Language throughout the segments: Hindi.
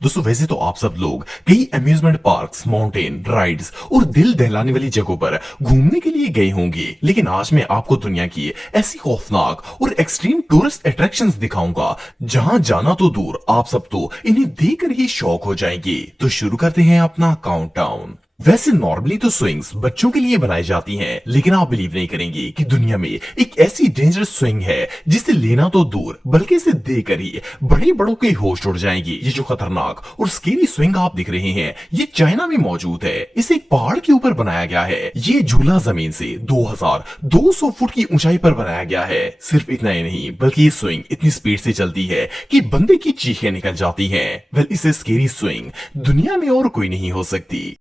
दोस्तों वैसे तो आप सब लोग कई अम्यूजमेंट पार्क्स, माउंटेन राइड्स और दिल दहलाने वाली जगहों पर घूमने के लिए गए होंगे, लेकिन आज मैं आपको दुनिया की ऐसी खौफनाक और एक्सट्रीम टूरिस्ट अट्रैक्शंस दिखाऊंगा जहां जाना तो दूर, आप सब तो इन्हें देखकर ही शौक हो जाएंगे। तो शुरू करते हैं अपना काउंटडाउन। वैसे नॉर्मली तो स्विंग्स बच्चों के लिए बनाई जाती हैं, लेकिन आप बिलीव नहीं करेंगे कि दुनिया में एक ऐसी डेंजरस स्विंग है जिसे लेना तो दूर बल्कि इसे देकर ही बड़े बड़ों के होश उड़ जाएंगे। ये जो खतरनाक और स्केरी स्विंग आप दिख रहे हैं, ये चाइना में मौजूद है। इसे एक पहाड़ के ऊपर बनाया गया है। ये झूला जमीन से 2200 फुट की ऊंचाई पर बनाया गया है। सिर्फ इतना ही नहीं, बल्कि ये स्विंग इतनी स्पीड से चलती है कि बंदे की चीखें निकल जाती हैं। वेल, इसे स्केरी स्विंग दुनिया में और कोई नहीं हो सकती।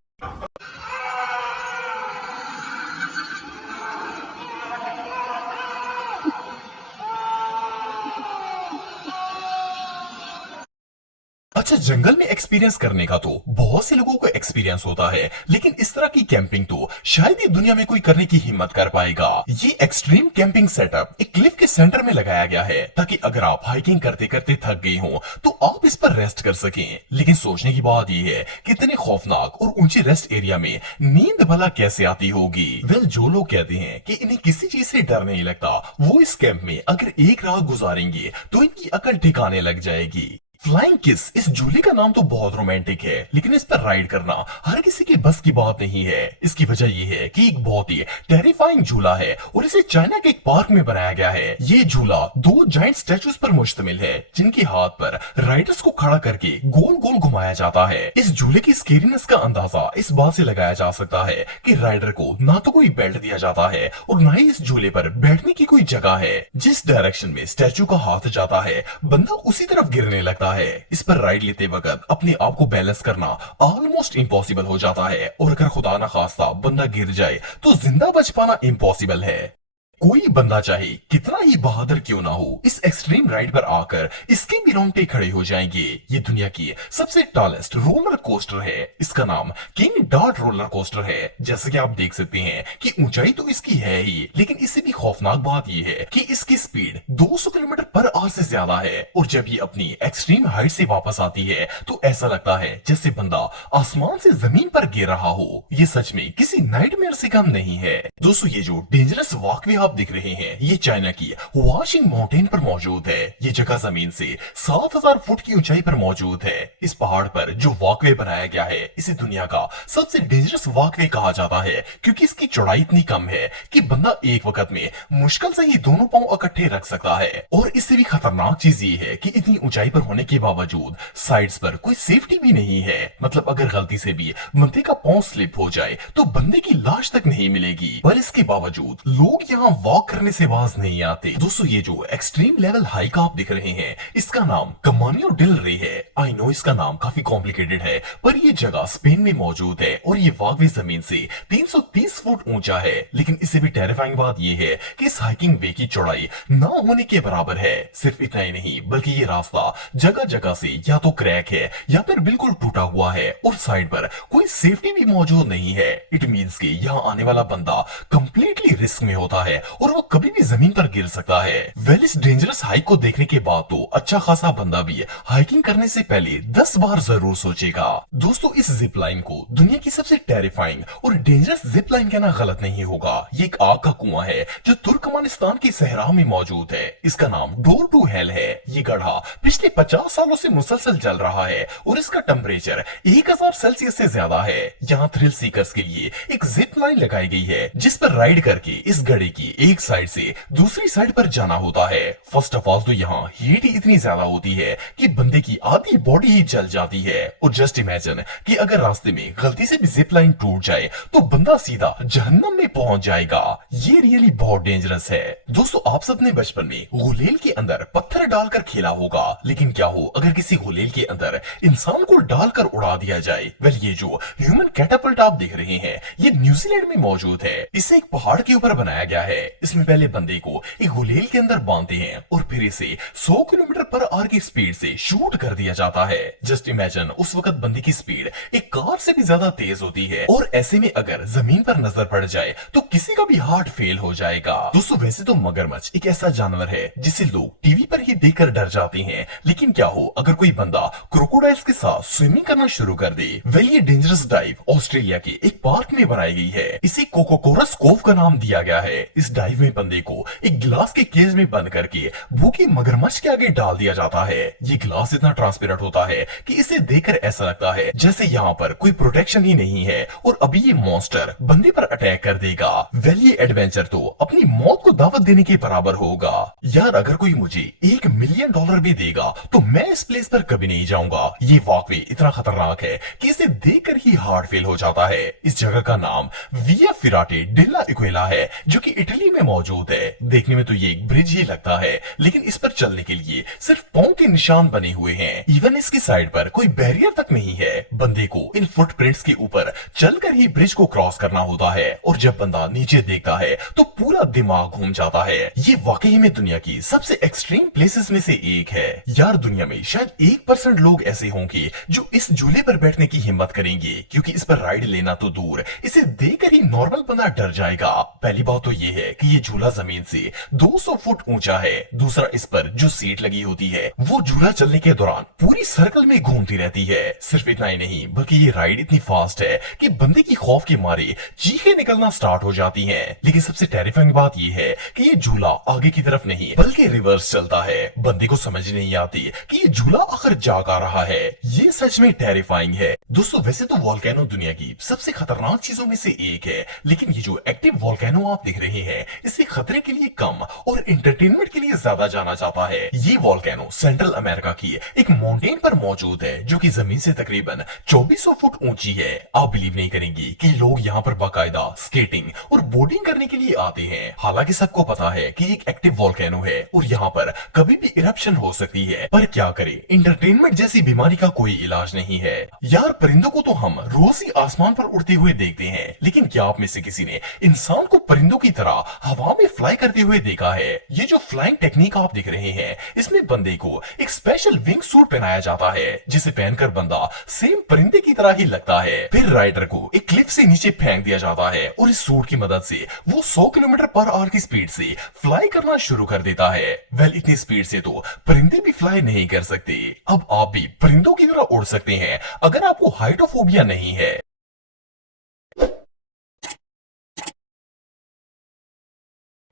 अच्छा, जंगल में एक्सपीरियंस करने का तो बहुत से लोगों को एक्सपीरियंस होता है, लेकिन इस तरह की कैंपिंग तो शायद ही दुनिया में कोई करने की हिम्मत कर पाएगा। ये एक्सट्रीम कैंपिंग सेटअप एक क्लिफ के सेंटर में लगाया गया है, ताकि अगर आप हाइकिंग करते करते थक गए हो तो आप इस पर रेस्ट कर सकें। लेकिन सोचने की बात यह है कि इतने खौफनाक और ऊंचे रेस्ट एरिया में नींद भला कैसे आती होगी। वेल, जो लोग कहते हैं कि इन्हें किसी चीज से डर नहीं लगता, वो इस कैंप में अगर एक रात गुजारेंगे तो इनकी अकल ठिकाने लग जाएगी। फ्लाइंग किस, इस झूले का नाम तो बहुत रोमांटिक है, लेकिन इस पर राइड करना हर किसी के बस की बात नहीं है। इसकी वजह यह है कि एक बहुत ही टेरिफाइंग झूला है और इसे चाइना के एक पार्क में बनाया गया है। ये झूला दो जाइंट स्टैचूज पर मुश्तमिल है, जिनके हाथ पर राइडर्स को खड़ा करके गोल गोल घुमाया जाता है। इस झूले की स्केरीनेस का अंदाजा इस बात से लगाया जा सकता है कि राइडर को ना तो कोई बेल्ट दिया जाता है और ना ही इस झूले पर बैठने की कोई जगह है। जिस डायरेक्शन में स्टैचू का हाथ जाता है, बंदा उसी तरफ गिरने लगता है। इस पर राइड लेते वक्त अपने आप को बैलेंस करना ऑलमोस्ट इम्पॉसिबल हो जाता है, और अगर खुदा ना खास्ता बंदा गिर जाए तो जिंदा बच पाना इम्पॉसिबल है। कोई बंदा चाहे कितना ही बहादुर क्यों ना हो, इस एक्सट्रीम राइड पर आकर इसके भी रोंगटे खड़े हो जाएंगे। ये दुनिया की सबसे टॉलेस्ट रोलर कोस्टर है। इसका नाम किंग डॉट रोलर कोस्टर है। जैसे कि आप देख सकते हैं कि ऊंचाई तो इसकी है ही, लेकिन इससे भी खौफनाक बात यह है कि इसकी स्पीड 200 किलोमीटर पर आवर से ज्यादा है। और जब ये अपनी एक्सट्रीम हाइट से वापस आती है तो ऐसा लगता है जैसे बंदा आसमान से जमीन पर गिर रहा हो। ये सच में किसी नाइटमेयर से कम नहीं है। दोस्तों, ये जो डेंजरस वॉकवे आप दिख रहे हैं, ये चाइना की वाशिंग माउंटेन पर मौजूद है। ये जगह जमीन से 7000 फुट की ऊंचाई पर मौजूद है। इस पहाड़ पर जो वॉकवे बनाया गया है, इसे दुनिया का सबसे डेंजरस वॉकवे कहा जाता है, क्योंकि इसकी चौड़ाई इतनी कम है कि बंदा एक वक्त में मुश्किल से ही दोनों पांव इकट्ठे रख सकता है। और इससे भी खतरनाक चीज ये है कि इतनी ऊंचाई पर होने के बावजूद साइड्स पर कोई सेफ्टी भी नहीं है। मतलब अगर गलती से भी बंदे का पांव स्लिप हो जाए तो बंदे की लाश तक नहीं मिलेगी। पर इसके बावजूद लोग यहाँ वॉक करने से बाज नहीं आते। दोस्तों, ये जो एक्सट्रीम लेवल हाइक आप दिख रहे हैं, इसका नाम कमानियो डिल रे है। आई नो इसका नाम काफी कॉम्प्लिकेटेड है, पर ये जगह स्पेन में मौजूद है और ये वाकवे जमीन से 330 फुट ऊंचा है। लेकिन इससे भी टेरिफाइंग बात ये है कि इस हाइकिंग वे की चौड़ाई ना होने के बराबर है। सिर्फ इतना ही नहीं, बल्कि ये रास्ता जगह जगह से या तो क्रैक है या फिर बिल्कुल टूटा हुआ है, और साइड पर कोई सेफ्टी भी मौजूद नहीं है। इट मींस कि यहाँ आने वाला बंदा कंप्लीटली रिस्क में होता है और वो कभी भी जमीन पर गिर सकता है। वेल, इस डेंजरस हाइक को देखने के बाद तो अच्छा खासा बंदा भी हाइकिंग करने से पहले 10 बार जरूर सोचेगा। दोस्तों, इस जिप लाइन को दुनिया की सबसे टेरिफाइंग और डेंजरस जिप लाइन कहना गलत नहीं होगा। ये एक आग का कुआं है जो तुर्कमानिस्तान के सहरा में मौजूद है। इसका नाम डोर टू हेल है। ये गड्ढा पिछले 50 सालों से मुसलसल चल रहा है और इसका टेम्परेचर 1000 सेल्सियस से ज्यादा है। यहाँ थ्रिल सीकर्स के लिए एक जिप लाइन लगाई गई है, जिस पर राइड करके इस गड्ढे की एक साइड से दूसरी साइड पर जाना होता है। फर्स्ट ऑफ ऑल तो यहाँ हीट ही इतनी ज्यादा होती है कि बंदे की आधी बॉडी ही जल जाती है। और जस्ट इमेजिन कि अगर रास्ते में गलती से भी जिप लाइन टूट जाए तो बंदा सीधा जहन्नम में पहुंच जाएगा। ये रियली बहुत डेंजरस है। दोस्तों, आप सबने बचपन में गुलेल के अंदर पत्थर डालकर खेला होगा, लेकिन क्या हो अगर किसी गुलेल के अंदर इंसान को डालकर उड़ा दिया जाए। वेल, ये जो ह्यूमन कैटापल्ट आप देख रहे हैं, ये न्यूजीलैंड में मौजूद है। इसे एक पहाड़ के ऊपर बनाया गया है। इसमें पहले बंदे को एक गुलेल के अंदर बांधते हैं और फिर इसे 100 किलोमीटर पर आवर की स्पीड से शूट कर दिया जाता है। जस्ट इमेजिन, उस वक्त बंदे की स्पीड एक कार से भी ज्यादा तेज होती है और ऐसे में अगर जमीन पर नजर पड़ जाए तो किसी का भी हार्ट फेल हो जाएगा। दोस्तों, वैसे तो मगरमच्छ एक ऐसा जानवर है जिसे लोग टीवी पर ही देखकर डर जाते हैं, लेकिन क्या हो अगर कोई बंदा क्रोकोडाइल्स के साथ स्विमिंग करना शुरू कर दे। वेल, ये डेंजरस डाइव ऑस्ट्रेलिया के एक पार्क में बनाई गई है। इसे कोकोकोरस कोव का नाम दिया गया है। इस डाइव में बंदे को एक ग्लास के केज में बंद करके भूखे मगरमच्छ के आगे डाल दिया जाता है। ये ग्लास इतना ट्रांसपेरेंट होता है कि इसे देखकर ऐसा लगता है जैसे यहाँ पर कोई प्रोटेक्शन ही नहीं है और अभी ये मॉन्स्टर बंदे पर अटैक कर देगा। वेल, ये एडवेंचर तो अपनी मौत को दावत देने के बराबर होगा। यार, अगर कोई मुझे $1 मिलियन भी देगा तो मैं इस प्लेस पर कभी नहीं जाऊंगा। ये वॉकवे इतना खतरनाक है कि इसे देखकर ही हार्ट फेल हो जाता है। इस जगह का नाम विया फिराटे डेला इक्वेला है, जो कि इटली में मौजूद है। देखने में तो ये एक ब्रिज ही लगता है, लेकिन इस पर चलने के लिए सिर्फ पांव के निशान बने हुए हैं। इवन इसकी साइड पर कोई बैरियर तक नहीं है। बंदे को इन फुटप्रिंट्स के ऊपर चलकर ही ब्रिज को क्रॉस करना होता है और जब बंदा नीचे देखता है तो पूरा दिमाग घूम जाता है। ये वाकई में दुनिया की सबसे एक्सट्रीम प्लेसेस में से एक है। यार, दुनिया में शायद 1% लोग ऐसे होंगे जो इस झूले पर बैठने की हिम्मत करेंगे, क्योंकि इस पर राइड लेना तो दूर, इसे देखकर ही नॉर्मल बंदा डर जाएगा। पहली बात तो ये है कि ये झूला जमीन से 200 फुट ऊंचा है। दूसरा, इस पर जो सीट लगी होती है वो झूला चलने के दौरान पूरी सर्कल में घूमती रहती है। सिर्फ इतना ही नहीं, बल्कि ये राइड इतनी फास्ट है कि बंदे की खौफ के मारे चीखें निकलना स्टार्ट हो जाती हैं। लेकिन सबसे टेरिफाइंग बात ये है कि ये झूला आगे की तरफ नहीं बल्कि रिवर्स चलता है। बंदे को समझ नहीं आती कि ये झूला आखिर जा आ रहा है। ये सच में टेरिफाइंग है। दोस्तों, वैसे तो वोल्केनो दुनिया की सबसे खतरनाक चीजों में से एक है, लेकिन ये जो एक्टिव वोल्केनो आप देख रहे हैं इसे खतरे के लिए कम और एंटरटेनमेंट के लिए ज्यादा जाना जाता है। ये वोल्केनो सेंट्रल अमेरिका की एक माउंटेन पर मौजूद है, जो कि जमीन से तकरीबन 2400 फुट ऊंची है। आप बिलीव नहीं करेंगे कि लोग यहाँ पर बाकायदा स्केटिंग और बोटिंग करने के लिए आते हैं। हालांकि सबको पता है कि एक एक्टिव वोल्केनो है और यहाँ पर कभी भी इरप्शन हो सकती है, पर क्या करें, एंटरटेनमेंट जैसी बीमारी का कोई इलाज नहीं है। यार, परिंदों को तो हम रोज ही आसमान पर उड़ते हुए देखते हैं, लेकिन क्या आप में से किसी ने इंसान को परिंदों की तरह हवा में फ्लाई करते हुए देखा है? ये जो फ्लाइंग टेक्निक आप देख रहे हैं, इसमें बंदे को एक स्पेशल विंग सूट पहनाया जाता है, जिसे पहनकर बंदा सेम परिंदे की तरह ही लगता है। फिर राइडर को एक क्लिफ से नीचे फेंक दिया जाता है और इस सूट की मदद से वो 100 किलोमीटर पर आवर की स्पीड से फ्लाई करना शुरू कर देता है। वेल, इतनी स्पीड से तो परिंदे भी फ्लाई नहीं कर सकते। अब आप भी परिंदों की तरह उड़ सकते हैं अगर आपको हाइड्रोफोबिया नहीं है।